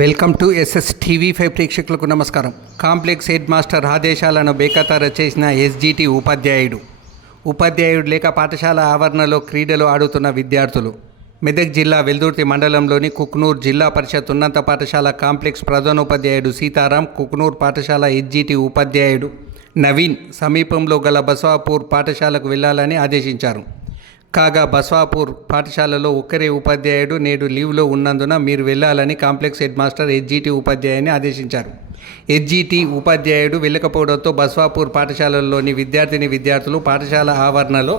Welcome to SS TV 5 ప్రేక్షకులకు నమస్కారం. Complex head master ఆదేశాలను బేఖాతరు చేసిన ఎస్జిటి ఉపాధ్యాయుడు లేక పాఠశాల ఆవరణలో క్రీడలు ఆడుతున్న విద్యార్థులు. మెదక్ జిల్లా వెల్దుర్తి మండలంలోని కుక్నూర్ జిల్లా పరిషత్ ఉన్నత పాఠశాల కాంప్లెక్స్ ప్రధానోపాధ్యాయుడు సీతారాం, కుక్నూర్ పాఠశాల ఎస్జిటి ఉపాధ్యాయుడు నవీన్ సమీపంలో గల బస్వాపూర్ పాఠశాలకు వెళ్లాలని ఆదేశించారు. కాగా బస్వాపూర్ పాఠశాలలో ఒక్కరే ఉపాధ్యాయుడు నేడు లీవ్లో ఉన్నందున మీరు వెళ్లాలని కాంప్లెక్స్ హెడ్ మాస్టర్ ఎస్జిటి ఉపాధ్యాయుని ఆదేశించారు. ఎస్జిటి ఉపాధ్యాయుడు వెళ్ళకపోవడంతో బస్వాపూర్ పాఠశాలలోని విద్యార్థులు పాఠశాల ఆవరణలో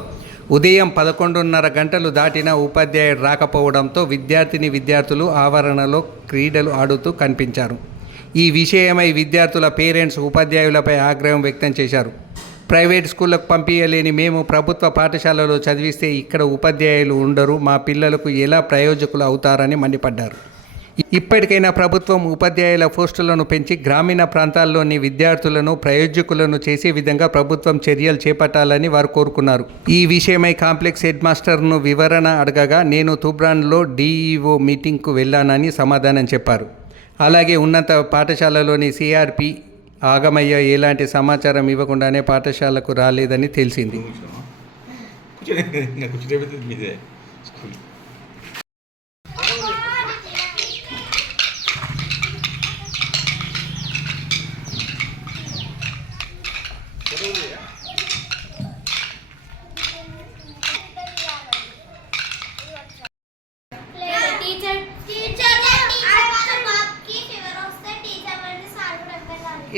ఉదయం 11:30 గంటలు దాటిన ఉపాధ్యాయుడు రాకపోవడంతో విద్యార్థులు ఆవరణలో క్రీడలు ఆడుతూ కనిపించారు. ఈ విషయమై విద్యార్థుల పేరెంట్స్ ఉపాధ్యాయులపై ఆగ్రహం వ్యక్తం చేశారు. ప్రైవేట్ స్కూళ్ళకు పంపించలేని మేము ప్రభుత్వ పాఠశాలలో చదివిస్తే ఇక్కడ ఉపాధ్యాయులు ఉండరు, మా పిల్లలకు ఎలా ప్రయోజకులు అవుతారని మండిపడ్డారు. ఇప్పటికైనా ప్రభుత్వం ఉపాధ్యాయుల పోస్టులను పెంచి గ్రామీణ ప్రాంతాల్లోని విద్యార్థులను ప్రయోజకులను చేసే విధంగా ప్రభుత్వం చర్యలు చేపట్టాలని వారు కోరుకున్నారు. ఈ విషయమై కాంప్లెక్స్ హెడ్ మాస్టర్ను వివరణ అడగగా నేను తూబ్రాన్లో డిఈఓ మీటింగ్కు వెళ్ళానని సమాధానం చెప్పారు. అలాగే ఉన్నత పాఠశాలలోని సిఆర్పి ఆగమయ్య ఎలాంటి సమాచారం ఇవ్వకుండానే పాఠశాలకు రాలేదని తెలిసింది.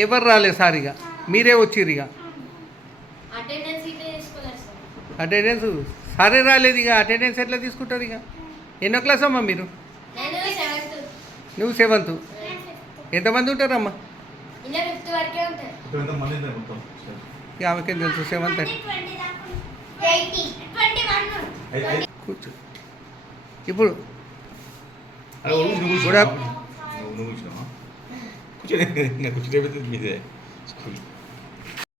ఎవరు రాలేదు సార్, ఇక మీరే వచ్చిర్రు. ఇక అటెండెన్స్ సరే రాలేదు, ఇక అటెండెన్స్ ఎట్లా తీసుకుంటారు? ఇక ఎన్నో క్లాస్ అమ్మా మీరు? నువ్వు 7th. ఎంతమంది ఉంటారమ్మా? ఇక ఆమెకేం తెలుసు 7th అంటే. కూర్చో ఇప్పుడు కూర్చోలేదు మీదే స్కూల్.